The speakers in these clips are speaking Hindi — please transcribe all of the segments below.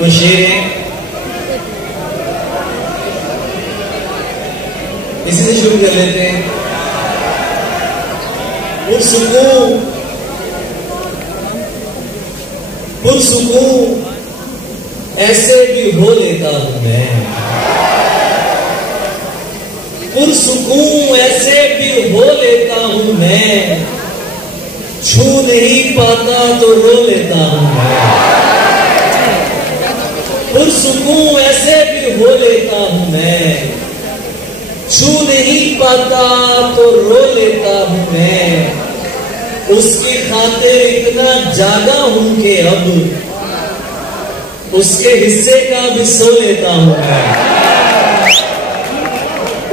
कोई शेर है, इसी से शुरू कर लेते हैं। पुरसुकून ऐसे भी हो लेता हूं मैं, पुरसुकून ऐसे भी हो लेता हूं मैं, छू नहीं पाता तो रो लेता हूं मैं। पुरसुकून ऐसे भी हो लेता हूं मैं, छू नहीं पाता तो रो लेता हूं मैं। उसकी खातिर इतना जागा हूं कि अब उसके हिस्से का भी सो लेता हूं मैं।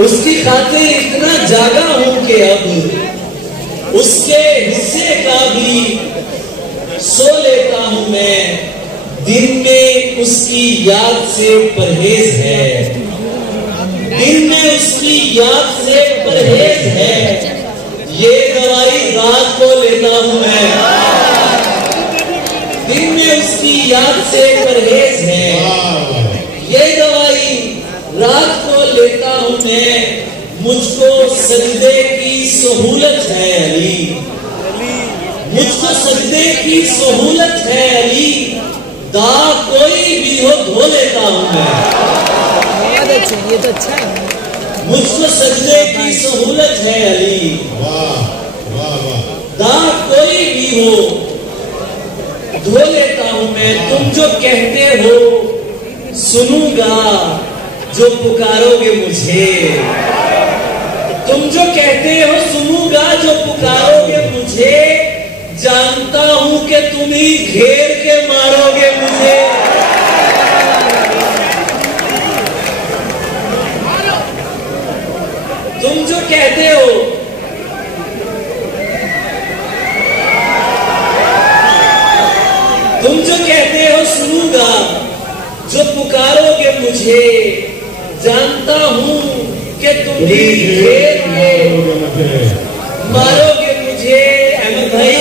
उसकी खातिर इतना जागा हूं कि अब उसके हिस्से का भी सो लेता हूं मैं। दिन में उसकी याद से परहेज है, दिन में उसकी याद से परहेज है, ये दवाई रात को लेता हूं मैं। दिन में उसकी याद से परहेज है, ये दवाई रात को लेता हूं मैं। मुझको सजदे की सहूलत है अली, मुझको सजदे की सहूलत है अली, दाग कोई भी हो धो लेता हूं मैं। ये तो अच्छा है। मुझको सजदे की सहूलत है अली, दाग कोई भी हो धो लेता हूं मैं। तुम जो कहते हो सुनूंगा जो पुकारोगे मुझे, तुम जो कहते हो सुनूंगा जो पुकारोगे मुझे, जानता हूं कि तुम ही घेर के मारोगे मुझे। तुम जो कहते हो सुनूंगा जो पुकारोगे मुझे, जानता हूं कि तुम ही घेर के मारोगे मुझे। अहमद भाई,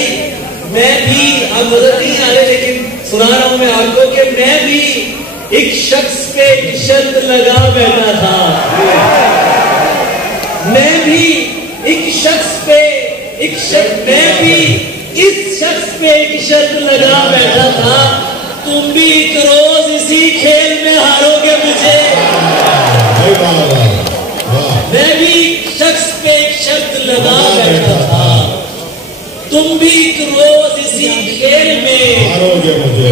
मैं भी, आप नजर नहीं आ रहे लेकिन सुना रहा हूं मैं आपको कि मैं भी एक शख्स पे शर्त लगा बैठा था, मैं भी एक शख्स पे मैं भी इस शख्स पे एक शर्त लगा बैठा था। तुम भी एक रोज इसी खेल में हारोगे मुझे। मैं भी एक शख्स पे एक शर्त लगा बैठा था, तुम भी एक रोज इसी खेल में हारोगे मुझे।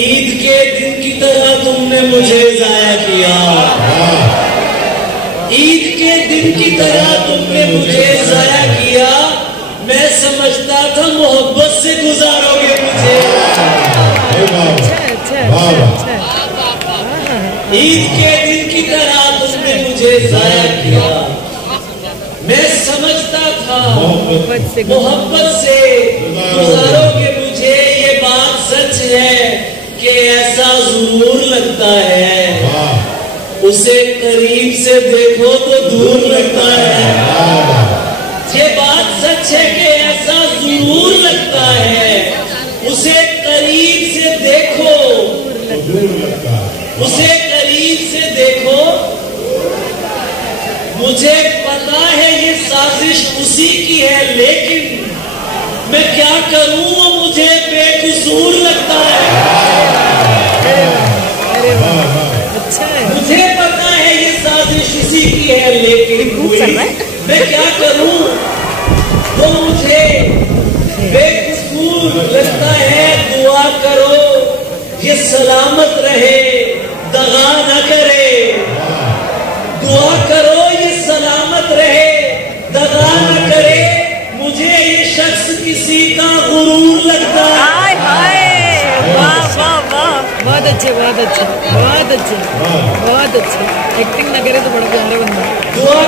ईद के दिन की तरह तुमने मुझे जाया किया, ईद के दिन की तरह तुमने मुझे जाया किया। मैं समझता था मोहब्बत से गुजारोगे मुझे। ईद के दिन की तरह तुमने मुझे जाया किया। मैं समझता था मोहब्बत से गुजारोगे मुझे। ये बात सच है कि ऐसा जरूर लगता है, उसे करीब से देखो तो दूर लगता है। ये बात सच है कि ऐसा जरूर लगता है, उसे करीब से देखो तो दूर लगता है। उसे करीब से देखो, मुझे पता है ये साजिश उसी की है, लेकिन मैं क्या करूं वो मुझे बेकसूर लगता है। मुझे पता है ये साजिश इसी की है, लेकिन मैं क्या करूं वो मुझे बेकसूर लगता है। दुआ करो ये सलामत रहे, दगा न करे। दुआ करो ये सलामत रहे, दगा न करे। मुझे ये शख्स किसी का गुरूर लगता है। वाह वाह वाह, बहुत अच्छे बहुत अच्छे बहुत अच्छे बहुत अच्छे। एक्टिंग न करे तो बड़ा प्यारा बंदा। दुआ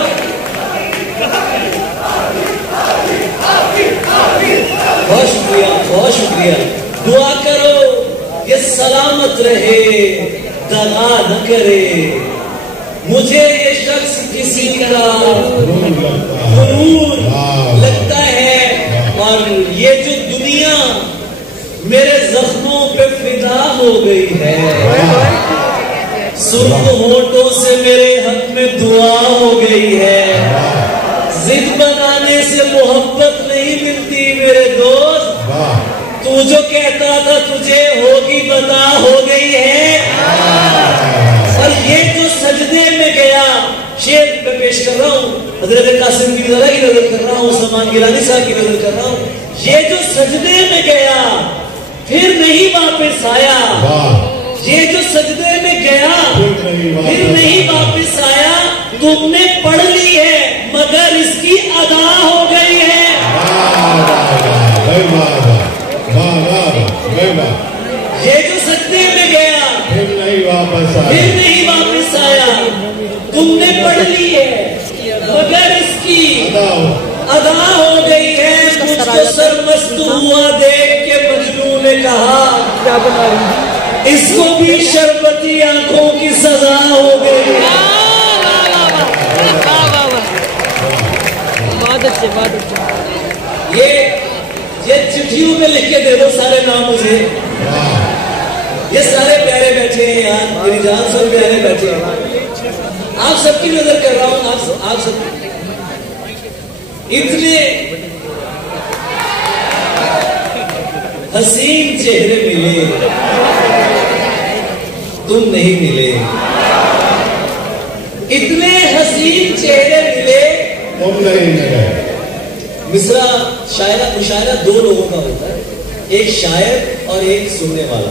बहुत शुक्रिया बहुत शुक्रिया। दुआ करो ये सलामत रहे, दगा न करे। मुझे ये शख्स किसी का गुरूर लगता है, और ये जो दुनिया मेरे जख्मों पे फिदा हो गई है, सुर्ख होठों से मेरे हक में दुआ हो गई है। जिद बनाने से मोहब्बत नहीं मिलती मेरे दोस्त, तू जो कहता था तुझे होगी बता हो गई है। और ये जो सजदे में गया, शेर में पेश कर रहा हूँ, हजरत कासिम की नजर कर रहा हूँ, उस्मान गिलानी साहब की नजर कर रहा हूँ। ये जो सजदे में गया फिर नहीं वापस आया, ये जो सजदे में गया फिर नहीं वापस आया, तुमने पढ़ ली है मगर इसकी अदा हो गई है। ये जो सजदे में गया फिर नहीं वापस आया, तुमने पढ़ ली है मगर इसकी अदा हो गई है। मुझको सरमस्त हुआ देख के मजनू ने कहा, इसको भी शरबती आंखों की सजा हो गई। बहुत अच्छे, बहुत अच्छे। ये चिट्ठियों में लिख के दे दो सारे नाम मुझे। ये सारे प्यारे बैठे हैं यार, मेरी जान सब प्यारे बैठे हैं। आप सबकी नजर कर रहा हूं, आप सब इतने हसीन चेहरे मिले, तुम नहीं मिले। इतने हसीन चेहरे मिले, तुम नहीं मिले। मिसरा शायरा मुशायरा दो लोगों का होता है, एक शायर और एक सुनने वाला।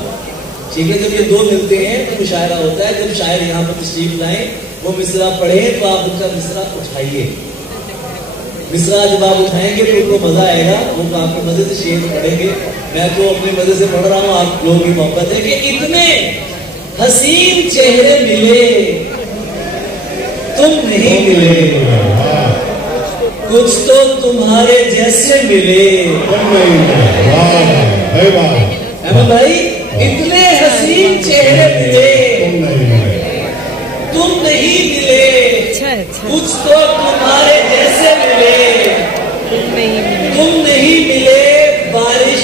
ठीक है, जब ये दो मिलते हैं तो मुशायरा होता है। जब शायर यहाँ पर तशरीफ लाए, वो मिसरा पढ़े तो आप उनका मिसरा उठाइए। मिसरा जब आप उठाएंगे तो उनको मजा आएगा, वो आपके मजे से शेर पढ़ेंगे। मैं तो अपने मजे से पढ़ रहा हूँ, आप लोगों की मोहब्बत है कि इतने हसीन चेहरे मिले, तुम नहीं मिले। कुछ तो तुम्हारे जैसे मिले, अहमद भाई। इतने हसीन चेहरे मिले, तुम नहीं मिले। कुछ तो तुम्हारे जैसे मिले, तुम नहीं मिले। बारिश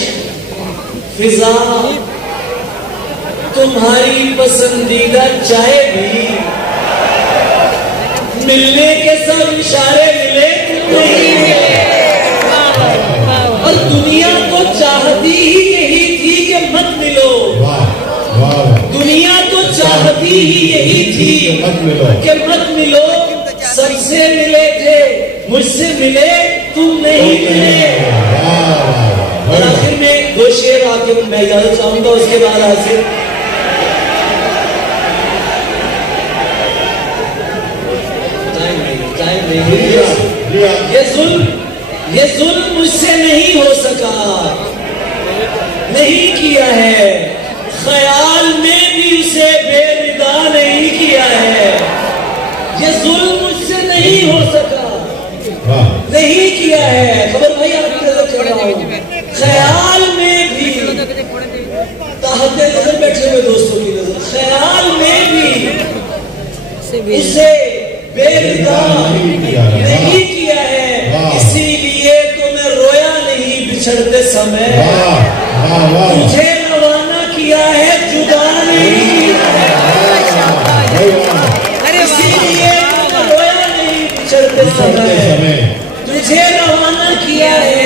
फिजा तुम्हारी पसंदीदा चाय भी, मिलने के सब इशारे मिले, तुम नहीं मिले। और दुनिया तो चाहती ही यही थी कि मत मिलो, दुनिया तो चाहती ही यही थी कि मत मिलो। सबसे मिले थे, मुझसे मिले, तुम नहीं मिले। और आखिर में दो शेर आके मैं इजाजत चाहूंगा, उसके बाद हासिल टाइम नहीं। ये जुल्म मुझसे नहीं हो सका, नहीं किया है। ख्याल में भी उसे बेरिदा नहीं किया है। ये जुल्म मुझसे नहीं हो सका, नहीं किया है। खबर भाई आपकी नजर कर रहा हूं, ख्याल में भी ताहते नजर बैठे हुए दोस्तों की नजर, ख्याल में भी उसे बेरिदा नहीं किया है। इसीलिए तो मैं रोया नहीं बिछड़ते समय, तुझे रवाना किया है, जुदा नहीं किया है। इसीलिए तो मैं रोया नहीं बिछड़ते समय, तुझे रवाना किया है,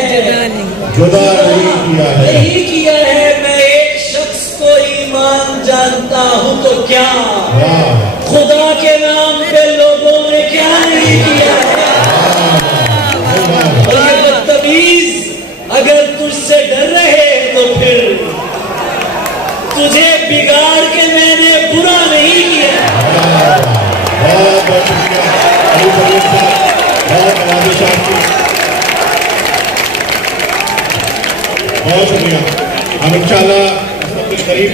जुदा नहीं किया है। मैं एक शख्स को ईमान जानता हूँ तो क्या, खुदा के नाम पे लोगों ने क्या नहीं किया है। और ये बदतमीज अगर तुझसे डर रहे तो फिर तुझे बिगाड़ के मैंने बुरा नहीं किया। बहुत शुक्रिया। हम इंशाल्लाह करीब